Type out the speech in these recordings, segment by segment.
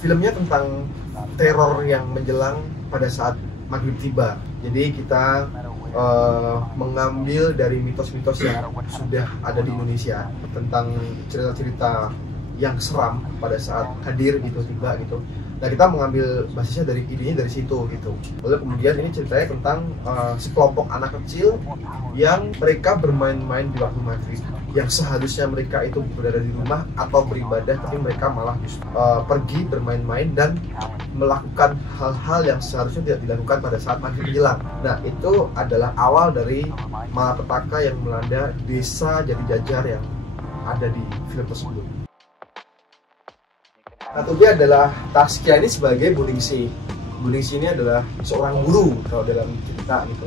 filmnya tentang teror yang menjelang pada saat maghrib tiba. Jadi kita mengambil dari mitos-mitos yang sudah ada di Indonesia tentang cerita-cerita yang seram pada saat hadir gitu, tiba gitu. Nah, kita mengambil basisnya dari idenya dari situ gitu. Lalu kemudian ini ceritanya tentang sekelompok anak kecil yang mereka bermain-main di waktu maghrib, yang seharusnya mereka itu berada di rumah atau beribadah, tapi mereka malah pergi bermain-main dan melakukan hal-hal yang seharusnya tidak dilakukan pada saat maghrib menjelang. Nah, itu adalah awal dari malapetaka yang melanda desa Jatijajar yang ada di film tersebut. Nah, Tubi adalah Taskia ini sebagai Buningsi. Buningsi ini adalah seorang guru kalau dalam cerita gitu.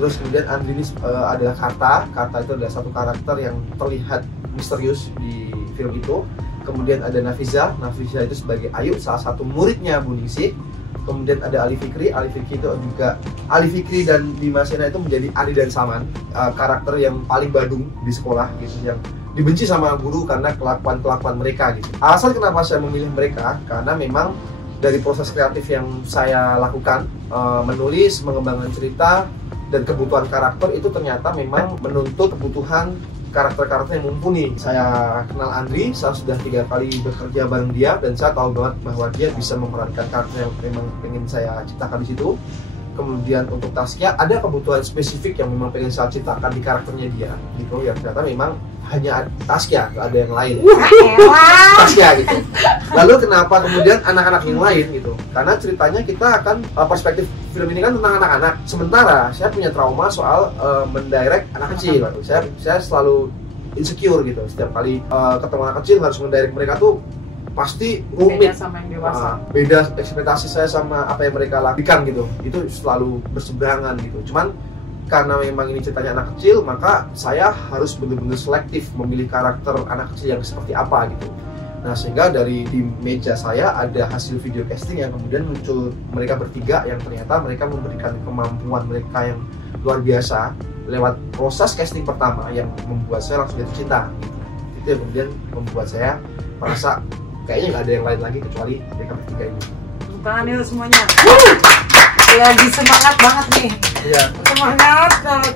Terus kemudian Andri ini adalah Karta. Karta itu adalah satu karakter yang terlihat misterius di film itu. Kemudian ada Nafiza. Nafiza itu sebagai Ayu, salah satu muridnya Buningsi. Kemudian ada Ali Fikri. Ali Fikri itu juga Ali Fikri dan Dimas Sena itu menjadi Adi dan Saman, karakter yang paling badung di sekolah gitu, yang dibenci sama guru karena kelakuan mereka gitu. Alasan kenapa saya memilih mereka karena memang dari proses kreatif yang saya lakukan, menulis, mengembangkan cerita dan kebutuhan karakter itu ternyata memang menuntut kebutuhan karakter-karakter yang mumpuni. Saya kenal Andri, saya sudah 3 kali bekerja bareng dia dan saya tahu banget bahwa dia bisa memerankan karakter yang memang pengen saya ciptakan di situ. Kemudian untuk Taskia ada kebutuhan spesifik yang memang pengen saya ciptakan di karakternya dia gitu, yang ternyata memang hanya Taskia, gak ada yang lain. Taskia gitu. Lalu kenapa kemudian anak-anak yang lain gitu? Karena ceritanya kita akan perspektif film ini kan tentang anak-anak. Sementara saya punya trauma soal mendirect anak kecil. Saya selalu insecure gitu. Setiap kali ketemu anak kecil harus mendirect mereka tuh pasti rumit, beda sama yang dewasa. Beda ekspektasi saya sama apa yang mereka lakukan gitu, itu selalu berseberangan gitu. Cuman karena memang ini ceritanya anak kecil, maka saya harus benar-benar selektif memilih karakter anak kecil yang seperti apa gitu. Nah, sehingga dari di meja saya ada hasil video casting yang kemudian muncul mereka bertiga yang ternyata mereka memberikan kemampuan mereka yang luar biasa lewat proses casting pertama yang membuat saya langsung jatuh cinta gitu. Itu yang kemudian membuat saya merasa kayaknya nggak ada yang lain lagi kecuali mereka bertiga ini. Tepuk tangan yuk semuanya. Lagi semangat banget nih. Iya. Semangat banget.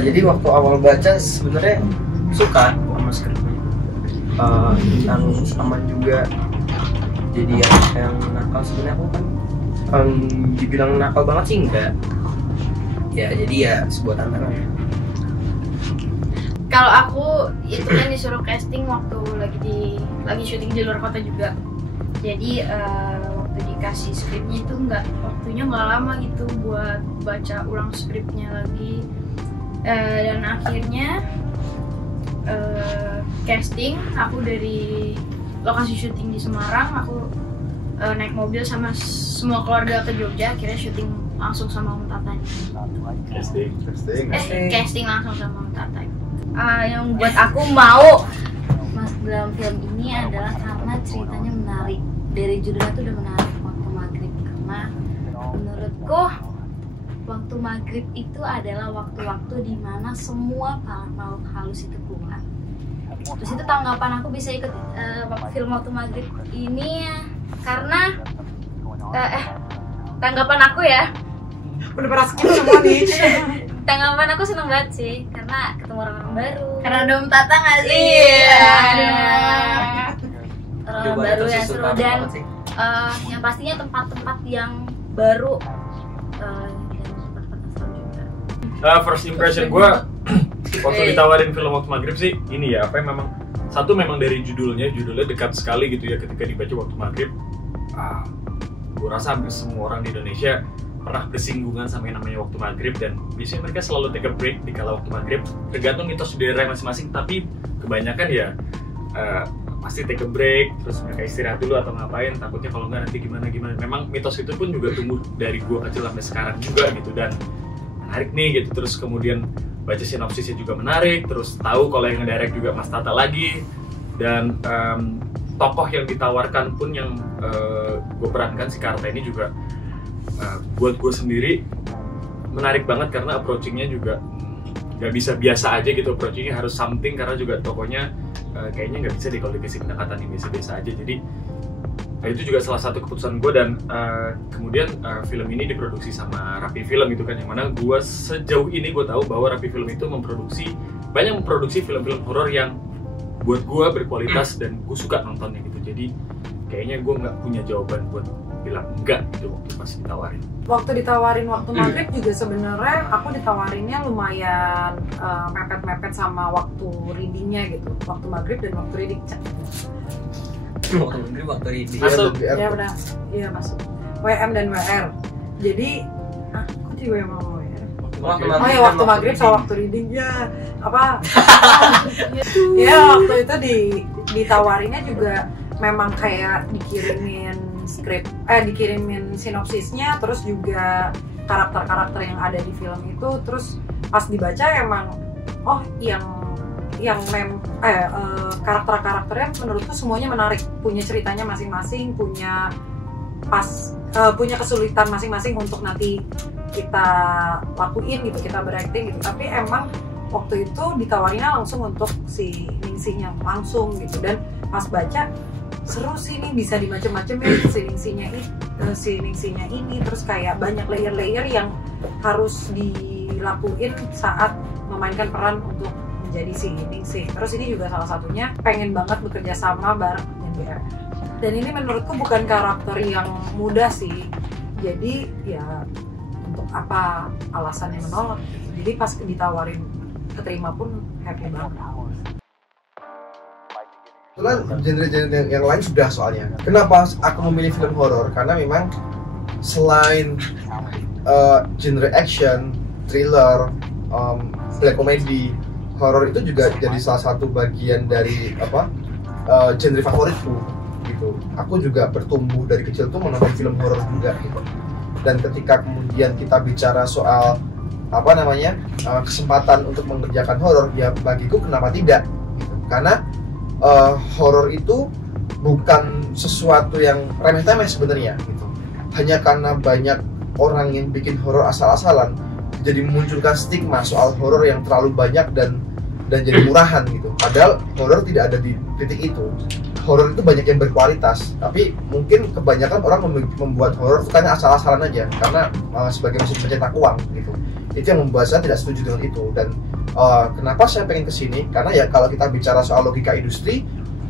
Jadi waktu awal baca sebenarnya suka sama skripnya. Tentang aman juga. Jadi yang nakal sebenarnya aku kan dibilang nakal banget sih enggak. Ya jadi ya sebuah tantangan. Kalau aku itu kan disuruh casting waktu lagi syuting di luar kota juga. Jadi waktu dikasih skripnya itu waktunya nggak lama gitu buat baca ulang skripnya lagi. Dan akhirnya casting aku dari lokasi syuting di Semarang, aku naik mobil sama semua keluarga ke Jogja, akhirnya syuting langsung sama Om Tata. Casting langsung sama Om Tata. Yang buat aku mau masuk dalam film ini adalah karena ceritanya menarik. Dari judulnya tuh udah menarik, Waktu Maghrib. Karena menurutku waktu maghrib itu adalah waktu-waktu dimana semua makhluk halus itu keluar. Terus itu tanggapan aku bisa ikut film Waktu Maghrib ini karena tanggapan aku ya. Udah pada skip semua nih. Tanggapan aku seneng banget sih karena ketemu orang-orang baru. Karena ada Om Tata nggak sih? Iya. Orang baru yang seru dan yang pastinya tempat-tempat yang baru dan tempat-tempat seru juga. First impression gue waktu ditawarin film Waktu Maghrib sih ini ya, apa yang memang dari judulnya dekat sekali gitu ya ketika dibaca Waktu Maghrib. Gue rasa hampir semua orang di Indonesia pernah bersinggungan sama yang namanya Waktu Maghrib, dan biasanya mereka selalu take a break di kala Waktu Maghrib, tergantung mitos daerah masing-masing, tapi kebanyakan ya pasti take a break, terus mereka istirahat dulu atau ngapain, takutnya kalau nggak nanti gimana. Memang mitos itu pun juga tumbuh dari gua kecil sampai sekarang juga gitu, dan menarik nih gitu. Terus kemudian baca sinopsisnya juga menarik, terus tahu kalau yang ngedirect juga Mas Tata lagi, dan tokoh yang ditawarkan pun yang gue perankan si Karta ini juga buat gue sendiri menarik banget karena approachingnya juga nggak bisa biasa aja gitu, approachingnya harus something karena juga tokohnya kayaknya nggak bisa deh kalau dikasih pendekatan yang biasa-biasa aja. Jadi itu juga salah satu keputusan gue, dan kemudian film ini diproduksi sama Rapi Film gitu kan, yang mana gue sejauh ini gue tahu bahwa Rapi Film itu banyak memproduksi film-film horor yang buat gue berkualitas dan gue suka nontonnya gitu. Jadi kayaknya gue nggak punya jawaban buat bilang enggak gitu waktu pas ditawarin. Waktu ditawarin waktu maghrib juga sebenarnya aku ditawarinnya lumayan mepet-mepet sama waktu readingnya gitu. Waktu maghrib dan waktu reading. Waktu reading. Masuk. Ya benar, iya masuk. WM dan WR. Jadi, kok di WM sama WR? Oh ya waktu maghrib sama waktu reading ya apa? Ya waktu itu ditawarinnya juga memang kayak dikirimin skrip, dikirimin sinopsisnya, terus juga karakter-karakter yang ada di film itu, terus pas dibaca emang karakter-karakternya menurutku semuanya menarik, punya ceritanya masing-masing, punya kesulitan masing-masing untuk nanti kita lakuin gitu, kita berakting gitu. Tapi emang waktu itu ditawarinnya langsung untuk si Ningsihnya langsung gitu, dan pas baca seru sih nih, bisa dimacem-macemin si Ningsihnya ini, terus kayak banyak layer-layer yang harus dilakuin saat memainkan peran untuk menjadi si Ningsih. Terus ini juga salah satunya pengen banget bekerja sama bareng dengan BR. Dan ini menurutku bukan karakter yang mudah sih. Jadi ya untuk apa alasannya menolak. Jadi pas ditawarin keterima pun happy banget. Kebetulan genre-genre yang lain sudah soalnya. Kenapa aku memilih film horor? Karena memang selain genre action, thriller, black comedy, horor itu juga jadi salah satu bagian dari genre favoritku gitu. Aku juga bertumbuh dari kecil tuh menonton film horor juga gitu. Dan ketika kemudian kita bicara soal kesempatan untuk mengerjakan horor, ya bagiku kenapa tidak gitu. Karena horor itu bukan sesuatu yang remeh-temeh sebenarnya gitu. Hanya karena banyak orang yang bikin horor asal-asalan, jadi memunculkan stigma soal horor yang terlalu banyak dan jadi murahan gitu. Padahal horor tidak ada di titik itu. Horor itu banyak yang berkualitas, tapi mungkin kebanyakan orang membuat horor itu karena asal-asalan aja, karena sebagai mesin pencetak uang gitu. Itu yang membuat saya tidak setuju dengan itu. Dan kenapa saya pengen kesini? Karena ya kalau kita bicara soal logika industri,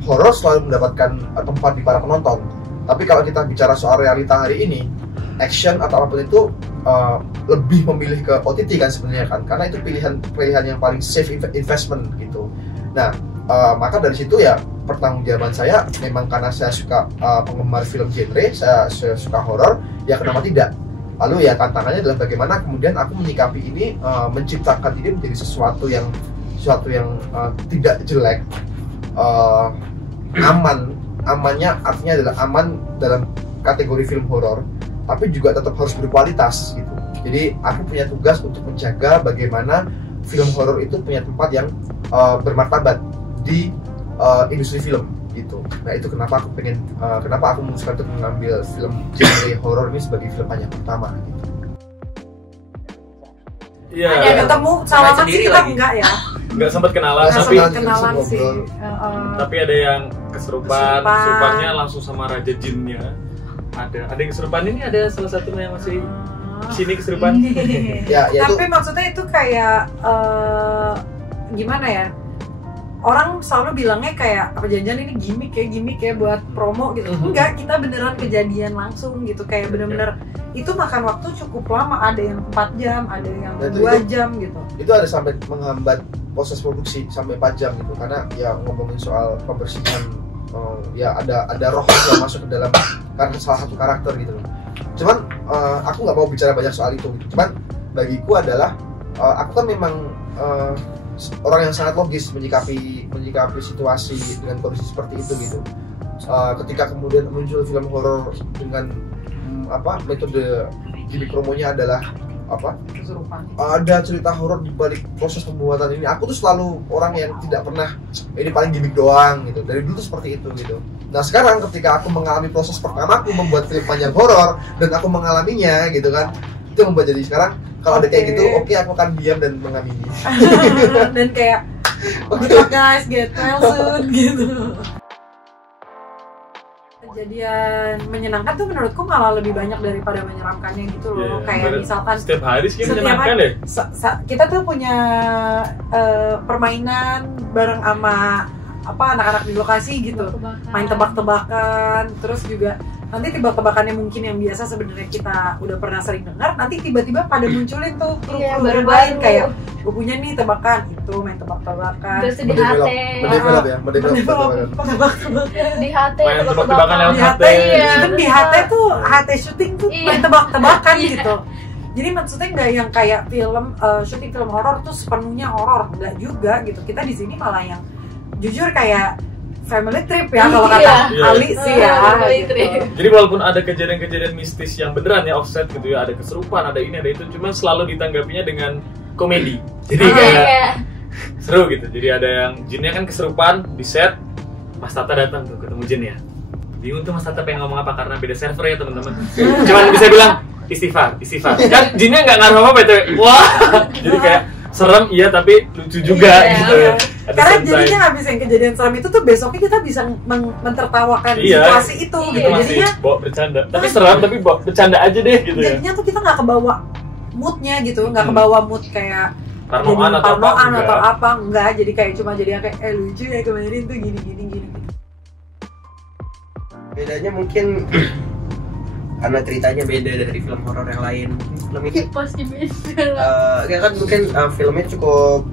horor selalu mendapatkan tempat di para penonton. Tapi kalau kita bicara soal realita hari ini, action atau apapun itu lebih memilih ke OTT kan sebenarnya kan, karena itu pilihan yang paling safe investment gitu. Nah, maka dari situ ya pertanggungjawaban saya memang karena saya suka penggemar film genre, saya suka horor, ya kenapa tidak? Lalu ya tantangannya adalah bagaimana kemudian aku menyikapi ini, menciptakan ini menjadi sesuatu yang tidak jelek, amannya artinya adalah aman dalam kategori film horor, tapi juga tetap harus berkualitas gitu. Jadi aku punya tugas untuk menjaga bagaimana film horor itu punya tempat yang bermartabat di industri film gitu. Nah itu kenapa aku memutuskan untuk mengambil film genre horor ini sebagai film yang pertama gitu. Iya. Ada ketemu salaman sih kita lagi. enggak ya? Nggak sempat kenalan, Nggak tapi sempat kenalan sih. tapi ada yang kesurupannya langsung sama Raja Jinnya. Ada yang kesurupan, ini ada salah satu yang masih sini kesurupan. Ya itu. Tapi maksudnya itu kayak gimana ya? Orang selalu bilangnya kayak apa, jangan-jangan ini gimmick ya buat promo gitu. Enggak, kita beneran kejadian langsung gitu, kayak bener-bener itu makan waktu cukup lama, ada yang 4 jam, ada yang 2 jam gitu. Itu ada sampai menghambat proses produksi sampai 4 jam gitu, karena ya ngomongin soal pembersihan, ya ada roh yang masuk ke dalam salah satu karakter gitu loh. Cuman aku nggak mau bicara banyak soal itu. Cuman bagiku adalah aku kan memang orang yang sangat logis menyikapi situasi dengan kondisi seperti itu gitu. Ketika kemudian muncul film horor dengan metode gimmick promonya adalah Kesurupan. ada cerita horor di balik proses pembuatan ini. Aku tuh selalu orang yang tidak pernah ini paling gimmick doang gitu. Dari dulu tuh seperti itu gitu. Nah sekarang ketika aku mengalami proses pertama aku membuat film panjang horor dan aku mengalaminya gitu kan, itu membuat jadi sekarang kalau ada kayak gitu, oke, aku akan diam dan mengamini. Dan kayak Good luck guys, get well soon gitu. Kejadian menyenangkan tuh menurutku malah lebih banyak daripada menyeramkannya gitu loh. Kayak misalkan setiap hari sih setiap menyenangkan hari, deh. kita tuh punya permainan bareng sama anak-anak di lokasi gitu, main tebak-tebakan, terus juga nanti tebak-tebakannya mungkin yang biasa sebenarnya kita udah pernah sering dengar, nanti tiba-tiba pada munculin tuh kru-kru yang lain kayak gue punya nih tebakan itu, main tebak-tebakan Terus di HT. Mendevelop ya, mendevelop tebak-tebakan Di HT Main tebak-tebakan lewat di HT. HT, even di HT tuh HT syuting tuh Iya. main tebak-tebakan Iya. gitu. Jadi maksudnya nggak yang kayak film syuting film horor tuh sepenuhnya horor, nggak juga gitu. Kita di sini malah yang jujur kayak family trip ya kalau kata Iya. Ali sih ya. Family Gitu. trip. Jadi walaupun ada kejadian-kejadian mistis yang beneran ya offset gitu ya, ada keserupan, ada ini, ada itu, cuma selalu ditanggapinya dengan komedi. Jadi kayak Kayak seru gitu. Jadi ada yang jinnya kan keserupan di set, Mas Tata datang tuh ketemu jin ya. Bingung tuh Mas Tata pengen ngomong apa karena beda server ya teman-teman. Cuman bisa bilang istighfar. Kan jinnya nggak ngaruh apa-apa itu. Wah, jadi kayak serem iya tapi lucu juga Iya. gitu ya. At the Karena same time. jadinya habis yang kejadian seram itu tuh besoknya kita bisa mentertawakan Iya. situasi itu Itu gitu. masih Jadinya bawa bercanda. Tapi seram tapi bawa bercanda aja deh gitu ya. jadinya tuh kita nggak kebawa moodnya gitu, nggak kebawa mood kayak Parnoan jadi atau apa parnoan enggak. atau apa enggak, jadi kayak cuma jadi kayak lucu ya kemarin tuh gini. Bedanya mungkin karena ceritanya beda dari film horor yang lain. Film ini pasti beda. ya kan mungkin filmnya cukup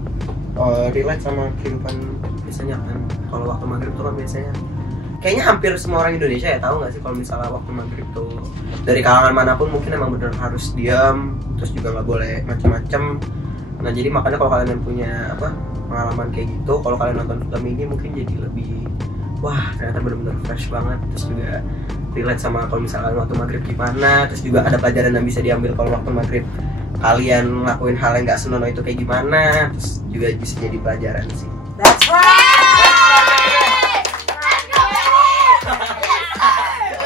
relate sama kehidupan biasanya kan. Kalau waktu maghrib tuh kan biasanya kayaknya hampir semua orang Indonesia ya tahu nggak sih kalau misalnya waktu maghrib tuh dari kalangan manapun mungkin emang bener harus diam, terus juga nggak boleh macem-macem. Nah jadi makanya kalau kalian punya pengalaman kayak gitu, kalau kalian nonton film ini mungkin jadi lebih wah ternyata bener-bener fresh banget, terus juga relate sama kalau misalkan waktu maghrib gimana, terus juga ada pelajaran yang bisa diambil kalau waktu maghrib kalian ngelakuin hal yang nggak senonoh itu kayak gimana, terus juga bisa jadi pelajaran sih. That's right.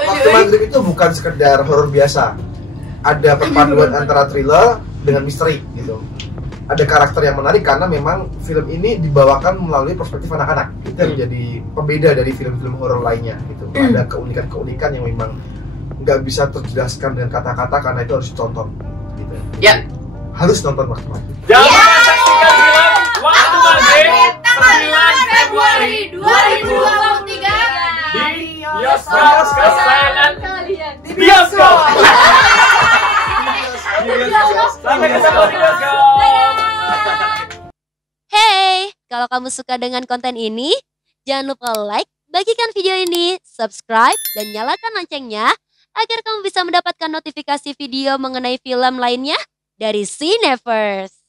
Waktu maghrib itu bukan sekedar horor biasa. Ada perpaduan antara thriller dengan misteri gitu. Ada karakter yang menarik karena memang film ini dibawakan melalui perspektif anak-anak. Itu yang jadi pembeda dari film-film horor lainnya gitu. Ada keunikan-keunikan yang memang nggak bisa terjelaskan dengan kata-kata karena itu harus ditonton gitu. Ya. Harus nonton waktu maghrib. Jangan lupa saksikan film Waktu Maghrib 9 Februari 2023 di bioskop kesayangan Di bioskop. Sampai ketemu di bioskop. Hey, kalau kamu suka dengan konten ini, jangan lupa like, bagikan video ini, subscribe, dan nyalakan loncengnya agar kamu bisa mendapatkan notifikasi video mengenai film lainnya dari Cineverse.